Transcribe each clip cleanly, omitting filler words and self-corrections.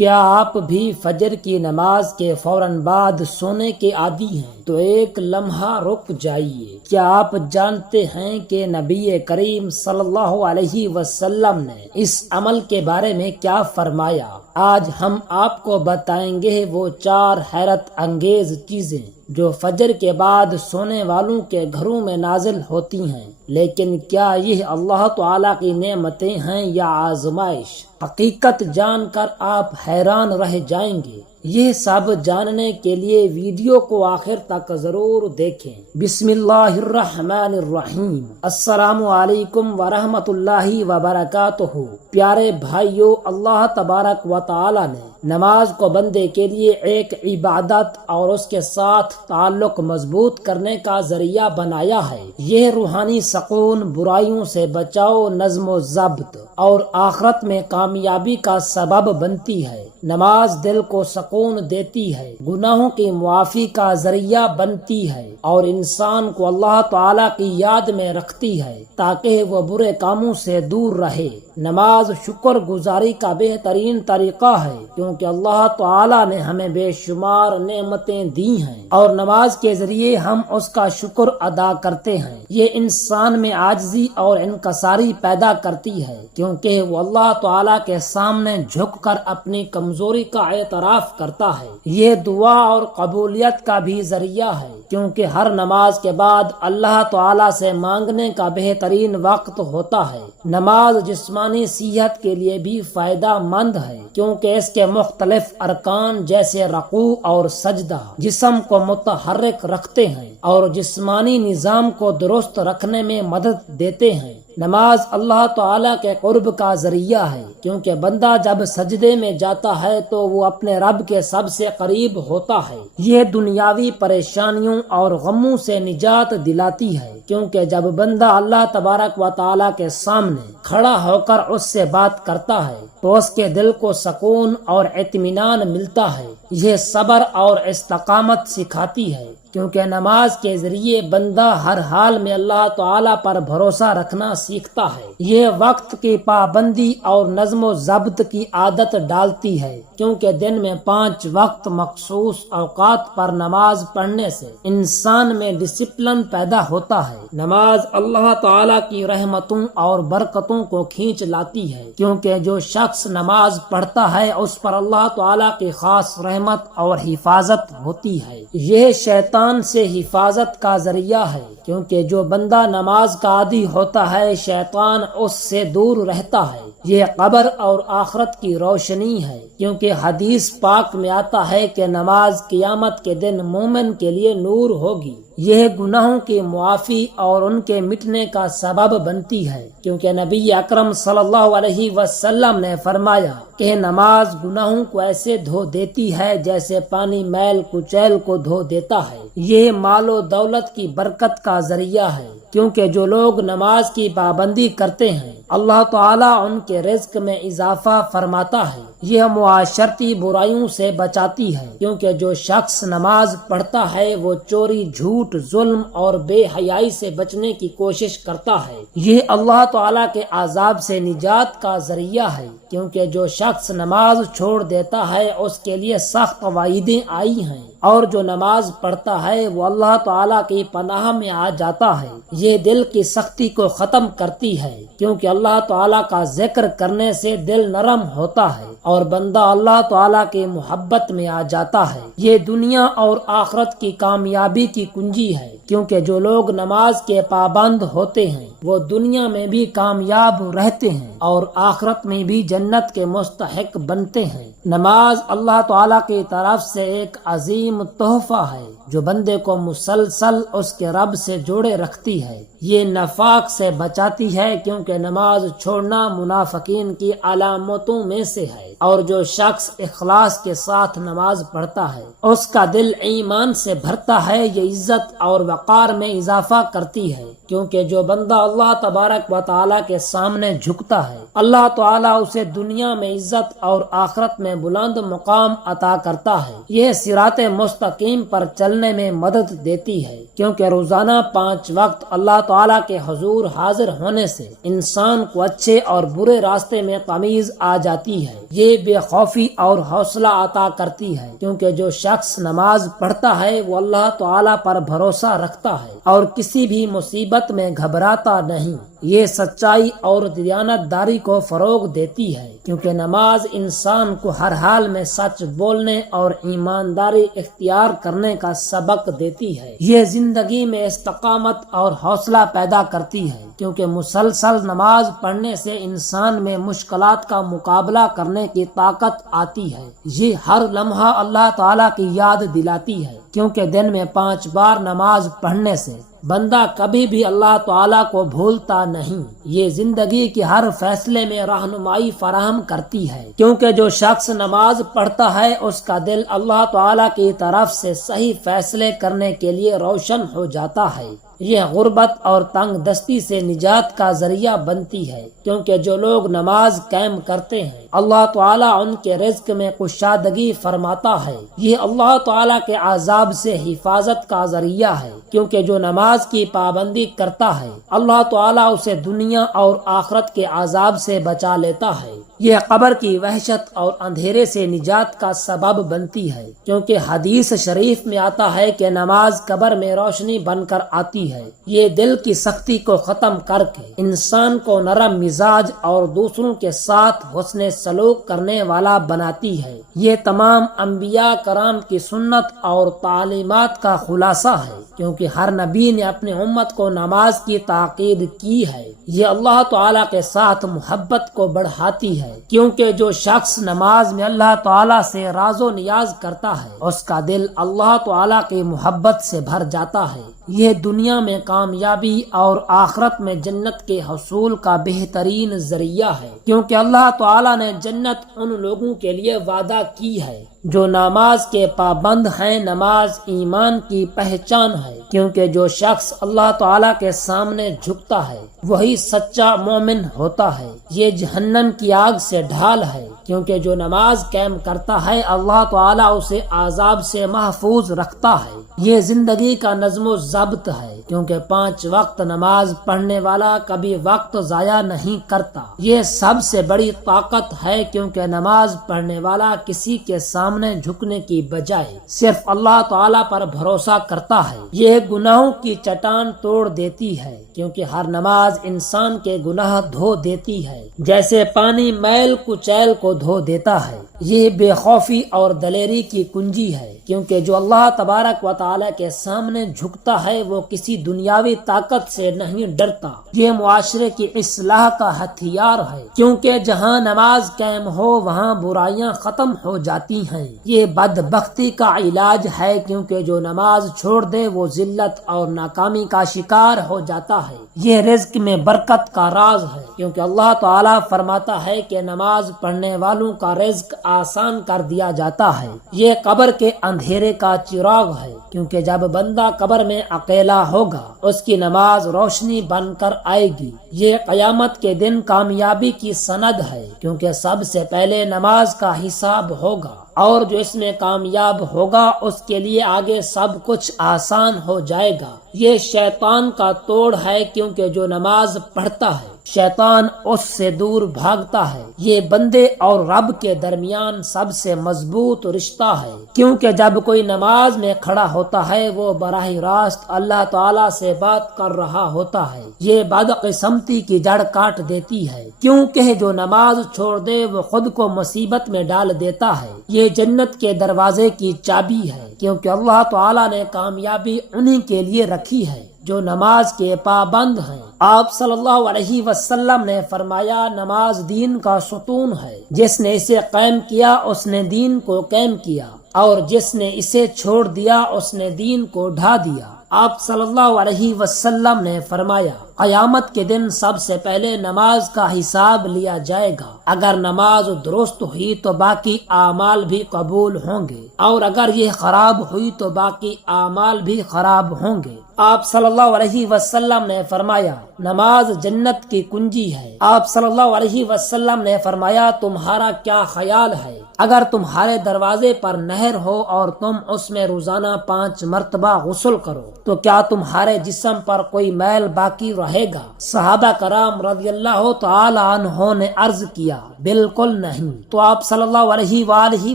کیا آپ بھی فجر کی نماز کے فوراً بعد سونے کے عادی ہیں؟ تو ایک لمحہ رک جائیے۔ کیا آپ جانتے ہیں کہ نبی کریم صلی اللہ علیہ وسلم نے اس عمل کے بارے میں کیا فرمایا؟ آج ہم آپ کو بتائیں گے وہ 4 حیرت انگیز چیزیں جو فجر کے بعد سونے والوں کے گھروں میں نازل ہوتی ہیں۔ لیکن کیا یہ اللہ تعالیٰ کی نعمتیں ہیں یا آزمائش؟ حقیقت جان کر آپ حیران رہ جائیں گے۔ یہ سب جاننے کے لیے ویڈیو کو آخر تک ضرور دیکھیں۔ بسم اللہ الرحمن الرحیم۔ السلام علیکم ورحمۃ اللہ وبرکاتہ۔ پیارے بھائیو، اللہ تبارک و تعالی نے نماز کو بندے کے لیے ایک عبادت اور اس کے ساتھ تعلق مضبوط کرنے کا ذریعہ بنایا ہے۔ یہ روحانی سکون، برائیوں سے بچاؤ، نظم و ضبط اور آخرت میں کامیابی کا سبب بنتی ہے۔ نماز دل کو سکون دیتی ہے، گناہوں کی معافی کا ذریعہ بنتی ہے اور انسان کو اللہ تعالیٰ کی یاد میں رکھتی ہے تاکہ وہ برے کاموں سے دور رہے۔ نماز شکر گزاری کا بہترین طریقہ ہے کیونکہ اللہ تعالیٰ نے ہمیں بے شمار نعمتیں دی ہیں اور نماز کے ذریعے ہم اس کا شکر ادا کرتے ہیں۔ یہ انسان میں عاجزی اور انکساری پیدا کرتی ہے کیونکہ وہ اللہ تعالیٰ کے سامنے جھک کر اپنی کمزوری کا اعتراف کرتا ہے۔ یہ دعا اور قبولیت کا بھی ذریعہ ہے کیونکہ ہر نماز کے بعد اللہ تعالیٰ سے مانگنے کا بہترین وقت ہوتا ہے۔ نماز جسمانی صحت کے لیے بھی فائدہ مند ہے کیونکہ اس کے مختلف ارکان جیسے رکوع اور سجدہ جسم کو متحرک رکھتے ہیں اور جسمانی نظام کو درست رکھنے میں مدد دیتے ہیں۔ نماز اللہ تعالیٰ کے قرب کا ذریعہ ہے کیونکہ بندہ جب سجدے میں جاتا ہے تو وہ اپنے رب کے سب سے قریب ہوتا ہے۔ یہ دنیاوی پریشانیوں اور غموں سے نجات دلاتی ہے کیونکہ جب بندہ اللہ تبارک و تعالیٰ کے سامنے کھڑا ہو کر اس سے بات کرتا ہے تو اس کے دل کو سکون اور اطمینان ملتا ہے۔ یہ صبر اور استقامت سکھاتی ہے کیونکہ نماز کے ذریعے بندہ ہر حال میں اللہ تعالیٰ پر بھروسہ رکھنا سیکھتا ہے۔ یہ وقت کی پابندی اور نظم و ضبط کی عادت ڈالتی ہے کیونکہ دن میں 5 وقت مخصوص اوقات پر نماز پڑھنے سے انسان میں ڈسپلن پیدا ہوتا ہے۔ نماز اللہ تعالیٰ کی رحمتوں اور برکتوں کو کھینچ لاتی ہے کیونکہ جو شخص نماز پڑھتا ہے اس پر اللہ تعالیٰ کی خاص رحمت اور حفاظت ہوتی ہے۔ یہ شیطان سے حفاظت کا ذریعہ ہے کیونکہ جو بندہ نماز کا عادی ہوتا ہے شیطان اس سے دور رہتا ہے۔ یہ قبر اور آخرت کی روشنی ہے کیونکہ حدیث پاک میں آتا ہے کہ نماز قیامت کے دن مومن کے لیے نور ہوگی۔ یہ گناہوں کی معافی اور ان کے مٹنے کا سبب بنتی ہے کیونکہ نبی اکرم صلی اللہ علیہ وسلم نے فرمایا کہ نماز گناہوں کو ایسے دھو دیتی ہے جیسے پانی میل کچیل کو دھو دیتا ہے۔ یہ مال و دولت کی برکت کا ذریعہ ہے کیونکہ جو لوگ نماز کی پابندی کرتے ہیں اللہ تعالیٰ ان کے رزق میں اضافہ فرماتا ہے۔ یہ معاشرتی برائیوں سے بچاتی ہے کیونکہ جو شخص نماز پڑھتا ہے وہ چوری، جھوٹ، ظلم اور بے حیائی سے بچنے کی کوشش کرتا ہے۔ یہ اللہ تعالیٰ کے عذاب سے نجات کا ذریعہ ہے کیونکہ جو شخص نماز چھوڑ دیتا ہے اس کے لیے سخت وعیدیں آئی ہیں اور جو نماز پڑھتا ہے وہ اللہ تعالیٰ کی پناہ میں آ جاتا ہے۔ یہ دل کی سختی کو ختم کرتی ہے کیونکہ اللہ تعالیٰ کا ذکر کرنے سے دل نرم ہوتا ہے اور بندہ اللہ تعالیٰ کی محبت میں آ جاتا ہے۔ یہ دنیا اور آخرت کی کامیابی کی کنجی ہے کیونکہ جو لوگ نماز کے پابند ہوتے ہیں وہ دنیا میں بھی کامیاب رہتے ہیں اور آخرت میں بھی جنت کے مستحق بنتے ہیں۔ نماز اللہ تعالیٰ کی طرف سے ایک عظیم تحفہ ہے جو بندے کو مسلسل اس کے رب سے جوڑے رکھتی ہے۔ یہ نفاق سے بچاتی ہے کیونکہ نماز چھوڑنا منافقین کی علامتوں میں سے ہے اور جو شخص اخلاص کے ساتھ نماز پڑھتا ہے اس کا دل ایمان سے بھرتا ہے۔ یہ عزت اور وقار میں اضافہ کرتی ہے کیونکہ جو بندہ اللہ تبارک و تعالیٰ کے سامنے جھکتا ہے اللہ تعالیٰ اسے دنیا میں عزت اور آخرت میں بلند مقام عطا کرتا ہے۔ یہ صراط مستقیم پر چلنے میں مدد دیتی ہے، کیونکہ روزانہ 5 وقت اللہ تعالیٰ کے حضور حاضر ہونے سے انسان کو اچھے اور برے راستے میں تمیز آ جاتی ہے۔ یہ بے خوفی اور حوصلہ عطا کرتی ہے، کیونکہ جو شخص نماز پڑھتا ہے وہ اللہ تعالیٰ پر بھروسہ رکھتا ہے اور کسی بھی مصیبت میں گھبراتا نہیں۔ یہ سچائی اور دیانت داری کو فروغ دیتی ہے، کیونکہ نماز انسان کو ہر حال میں سچ بولنے اور ایمانداری اختیار کرنے کا سبق دیتی ہے۔ یہ زندگی میں استقامت اور حوصلہ پیدا کرتی ہے، کیونکہ مسلسل نماز پڑھنے سے انسان میں مشکلات کا مقابلہ کرنے کی طاقت آتی ہے۔ یہ ہر لمحہ اللہ تعالیٰ کی یاد دلاتی ہے، کیونکہ دن میں 5 بار نماز پڑھنے سے بندہ کبھی بھی اللہ تعالیٰ کو بھولتا نہیں۔ یہ زندگی کے ہر فیصلے میں رہنمائی فراہم کرتی ہے، کیونکہ جو شخص نماز پڑھتا ہے اس کا دل اللہ تعالیٰ کی طرف سے صحیح فیصلے کرنے کے لیے روشن ہو جاتا ہے۔ یہ غربت اور تنگ دستی سے نجات کا ذریعہ بنتی ہے، کیونکہ جو لوگ نماز قائم کرتے ہیں اللہ تعالیٰ ان کے رزق میں کشادگی فرماتا ہے۔ یہ اللہ تعالیٰ کے عذاب سے حفاظت کا ذریعہ ہے، کیونکہ جو نماز کی پابندی کرتا ہے اللہ تعالیٰ اسے دنیا اور آخرت کے عذاب سے بچا لیتا ہے۔ یہ قبر کی وحشت اور اندھیرے سے نجات کا سبب بنتی ہے، کیونکہ حدیث شریف میں آتا ہے کہ نماز قبر میں روشنی بن کر آتی ہے۔ یہ دل کی سختی کو ختم کر کے انسان کو نرم مزاج اور دوسروں کے ساتھ حسن سلوک کرنے والا بناتی ہے۔ یہ تمام انبیاء کرام کی سنت اور تعلیمات کا خلاصہ ہے، کیونکہ ہر نبی نے اپنی امت کو نماز کی تاکید کی ہے۔ یہ اللہ تعالیٰ کے ساتھ محبت کو بڑھاتی ہے، کیونکہ جو شخص نماز میں اللہ تعالیٰ سے راز و نیاز کرتا ہے اس کا دل اللہ تعالیٰ کی محبت سے بھر جاتا ہے۔ یہ دنیا میں کامیابی اور آخرت میں جنت کے حصول کا بہترین ذریعہ ہے، کیونکہ اللہ تعالیٰ نے جنت ان لوگوں کے لیے وعدہ کی ہے جو نماز کے پابند ہیں۔ نماز ایمان کی پہچان ہے، کیونکہ جو شخص اللہ تعالیٰ کے سامنے جھکتا ہے وہی سچا مومن ہوتا ہے۔ یہ جہنم کی آگ سے ڈھال ہے، کیونکہ جو نماز قائم کرتا ہے اللہ تعالیٰ اسے عذاب سے محفوظ رکھتا ہے۔ یہ زندگی کا نظم و ضبط ہے، کیونکہ 5 وقت نماز پڑھنے والا کبھی وقت ضائع نہیں کرتا۔ یہ سب سے بڑی طاقت ہے، کیونکہ نماز پڑھنے والا کسی کے سامنے جھکنے کی بجائے صرف اللہ تعالیٰ پر بھروسہ کرتا ہے۔ یہ گناہوں کی چٹان توڑ دیتی ہے، کیونکہ ہر نماز انسان کے گناہ دھو دیتی ہے، جیسے پانی میل کچیل کو دھو دیتا ہے۔ یہ بے خوفی اور دلیری کی کنجی ہے، کیونکہ جو اللہ تبارک و تعالیٰ کے سامنے جھکتا ہے وہ کسی دنیاوی طاقت سے نہیں ڈرتا۔ یہ معاشرے کی اصلاح کا ہتھیار ہے، کیونکہ جہاں نماز قائم ہو وہاں برائیاں ختم ہو جاتی ہیں۔ یہ بدبختی کا علاج ہے، کیونکہ جو نماز چھوڑ دے وہ ذلت اور ناکامی کا شکار ہو جاتا ہے۔ یہ رزق میں برکت کا راز ہے، کیونکہ اللہ تعالیٰ فرماتا ہے کہ نماز پڑھنے والوں کا رزق آسان کر دیا جاتا ہے۔ یہ قبر کے اندھیرے کا چراغ ہے، کیونکہ جب بندہ قبر میں اکیلا ہوگا اس کی نماز روشنی بن کر آئے گی۔ یہ قیامت کے دن کامیابی کی سند ہے، کیونکہ سب سے پہلے نماز کا حساب ہوگا، اور جو اس میں کامیاب ہوگا اس کے لیے آگے سب کچھ آسان ہو جائے گا۔ یہ شیطان کا توڑ ہے، کیونکہ جو نماز پڑھتا ہے شیطان اس سے دور بھاگتا ہے۔ یہ بندے اور رب کے درمیان سب سے مضبوط رشتہ ہے، کیونکہ جب کوئی نماز میں کھڑا ہوتا ہے وہ براہ راست اللہ تعالیٰ سے بات کر رہا ہوتا ہے۔ یہ بدقسمتی کی جڑ کاٹ دیتی ہے، کیونکہ جو نماز چھوڑ دے وہ خود کو مصیبت میں ڈال دیتا ہے۔ یہ جنت کے دروازے کی چابی ہے، کیونکہ اللہ تعالیٰ نے کامیابی انہی کے لیے رکھی ہے جو نماز کے پابند ہیں۔ آپ صلی اللہ علیہ وسلم نے فرمایا، نماز دین کا ستون ہے، جس نے اسے قائم کیا اس نے دین کو قائم کیا، اور جس نے اسے چھوڑ دیا اس نے دین کو ڈھا دیا۔ آپ صلی اللہ علیہ وسلم نے فرمایا، قیامت کے دن سب سے پہلے نماز کا حساب لیا جائے گا۔ اگر نماز درست ہوئی تو باقی اعمال بھی قبول ہوں گے، اور اگر یہ خراب ہوئی تو باقی اعمال بھی خراب ہوں گے۔ آپ صلی اللہ علیہ وسلم نے فرمایا نماز جنت کی کنجی ہے۔ آپ صلی اللہ علیہ وسلم نے فرمایا تمہارا کیا خیال ہے اگر تمہارے دروازے پر نہر ہو اور تم اس میں روزانہ 5 مرتبہ غسل کرو تو کیا تمہارے جسم پر کوئی میل باقی رہے گا؟ صحابہ کرام رضی اللہ تعالی عنہ نے عرض کیا بالکل نہیں۔ تو آپ صلی اللہ علیہ وآلہ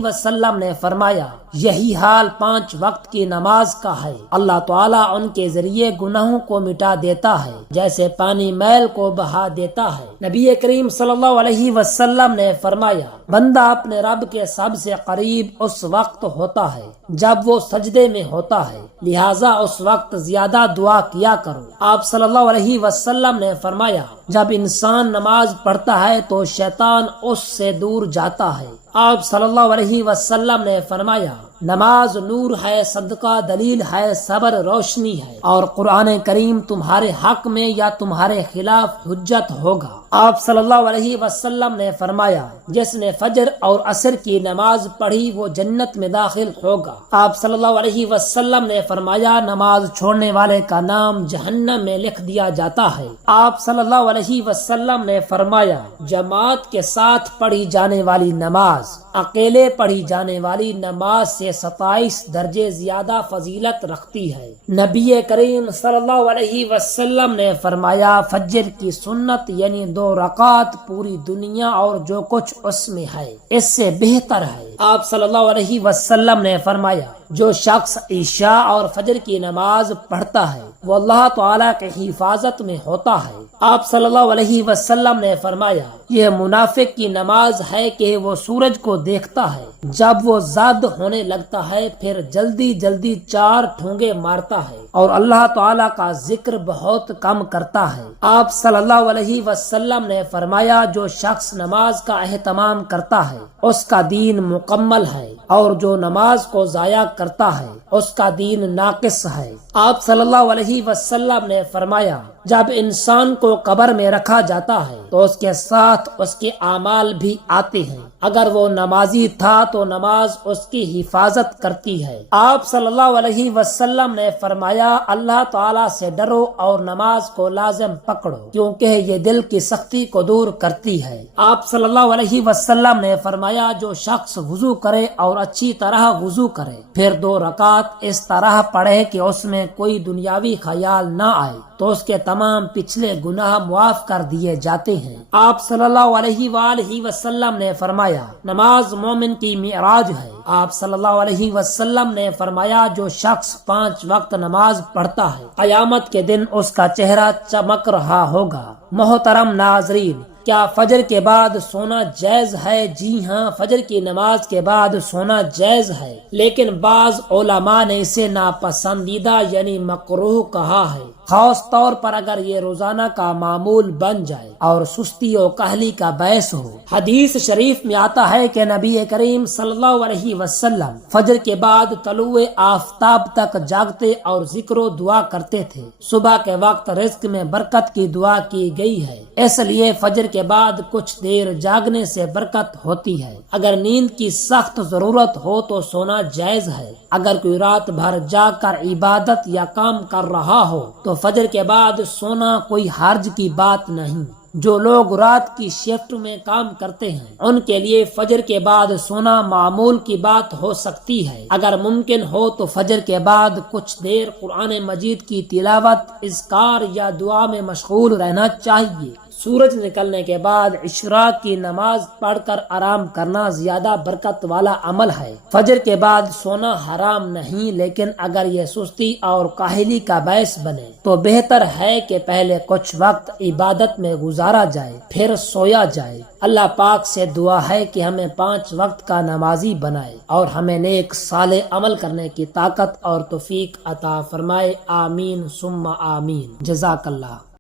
وسلم نے فرمایا یہی حال 5 وقت کی نماز کا ہے، اللہ تعالیٰ ان کے ذریعے گناہوں کو مٹا دیتا ہے جیسے پانی میل کو بہا دیتا ہے۔ نبی کریم صلی اللہ علیہ وسلم نے فرمایا بندہ اپنے رب کے سب سے قریب اس وقت ہوتا ہے جب وہ سجدے میں ہوتا ہے، لہٰذا اس وقت زیادہ دعا کیا کرو۔ آپ صلی اللہ علیہ وسلم نے فرمایا جب انسان نماز پڑھتا ہے تو شیطان اس سے دور جاتا ہے۔ آپ صلی اللہ علیہ وسلم نے فرمایا نماز نور ہے، صدقہ دلیل ہے، صبر روشنی ہے، اور قرآن کریم تمہارے حق میں یا تمہارے خلاف حجت ہوگا۔ آپ صلی اللہ علیہ وسلم نے فرمایا جس نے فجر اور عصر کی نماز پڑھی وہ جنت میں داخل ہوگا۔ آپ صلی اللہ علیہ وسلم نے فرمایا نماز چھوڑنے والے کا نام جہنم میں لکھ دیا جاتا ہے۔ آپ صلی اللہ علیہ وسلم نے فرمایا جماعت کے ساتھ پڑھی جانے والی نماز اکیلے پڑھی جانے والی نماز سے 27 درجے زیادہ فضیلت رکھتی ہے۔ نبی کریم صلی اللہ علیہ وسلم نے فرمایا فجر کی سنت یعنی 2 رکعت پوری دنیا اور جو کچھ اس میں ہے اس سے بہتر ہے۔ آپ صلی اللہ علیہ وسلم نے فرمایا جو شخص عشاء اور فجر کی نماز پڑھتا ہے وہ اللہ تعالیٰ کی حفاظت میں ہوتا ہے۔ آپ صلی اللہ علیہ وسلم نے فرمایا یہ منافق کی نماز ہے کہ وہ سورج کو دیکھتا ہے، جب وہ زد ہونے لگتا ہے پھر جلدی جلدی 4 ٹھونگے مارتا ہے اور اللہ تعالیٰ کا ذکر بہت کم کرتا ہے۔ آپ صلی اللہ علیہ وسلم نے فرمایا جو شخص نماز کا اہتمام کرتا ہے اس کا دین مکمل ہے اور جو نماز کو ضائع کرتا ہے اس کا دین ناقص ہے۔ آپ صلی اللہ علیہ وسلم نے فرمایا جب انسان کو قبر میں رکھا جاتا ہے تو اس کے ساتھ اس کے اعمال بھی آتے ہیں، اگر وہ نمازی تھا تو نماز اس کی حفاظت کرتی ہے۔ آپ صلی اللہ علیہ وسلم نے فرمایا اللہ تعالیٰ سے ڈرو اور نماز کو لازم پکڑو کیونکہ یہ دل کی سختی کو دور کرتی ہے۔ آپ صلی اللہ علیہ وسلم نے فرمایا جو شخص وضو کرے اور اچھی طرح وضو کرے پھر 2 رکعت اس طرح پڑھے کہ اس میں کوئی دنیاوی خیال نہ آئے تو اس کے تمام پچھلے گناہ معاف کر دیے جاتے ہیں۔ آپ صلی اللہ علیہ وآلہ وسلم نے فرمایا نماز مومن کی معراج ہے۔ آپ صلی اللہ علیہ وسلم نے فرمایا جو شخص 5 وقت نماز پڑھتا ہے قیامت کے دن اس کا چہرہ چمک رہا ہوگا۔ محترم ناظرین کیا فجر کے بعد سونا جائز ہے؟ جی ہاں، فجر کی نماز کے بعد سونا جائز ہے، لیکن بعض علماء نے اسے ناپسندیدہ یعنی مکروہ کہا ہے، خاص طور پر اگر یہ روزانہ کا معمول بن جائے اور سستی و کہلی کا باعث ہو۔ حدیث شریف میں آتا ہے کہ نبی کریم صلی اللہ علیہ وسلم فجر کے بعد طلوع آفتاب تک جاگتے اور ذکر و دعا کرتے تھے۔ صبح کے وقت رزق میں برکت کی دعا کی گئی ہے، اس لیے فجر کے بعد کچھ دیر جاگنے سے برکت ہوتی ہے۔ اگر نیند کی سخت ضرورت ہو تو سونا جائز ہے۔ اگر کوئی رات بھر جاگ کر عبادت یا کام کر رہا ہو تو فجر کے بعد سونا کوئی حرج کی بات نہیں۔ جو لوگ رات کی شفٹ میں کام کرتے ہیں ان کے لیے فجر کے بعد سونا معمول کی بات ہو سکتی ہے۔ اگر ممکن ہو تو فجر کے بعد کچھ دیر قرآن مجید کی تلاوت، اذکار یا دعا میں مشغول رہنا چاہیے۔ سورج نکلنے کے بعد اشراق کی نماز پڑھ کر آرام کرنا زیادہ برکت والا عمل ہے۔ فجر کے بعد سونا حرام نہیں، لیکن اگر یہ سستی اور کاہلی کا باعث بنے تو بہتر ہے کہ پہلے کچھ وقت عبادت میں گزارا جائے پھر سویا جائے۔ اللہ پاک سے دعا ہے کہ ہمیں 5 وقت کا نمازی بنائے اور ہمیں نیک صالح عمل کرنے کی طاقت اور توفیق عطا فرمائے۔ آمین ثم آمین۔ جزاک اللہ۔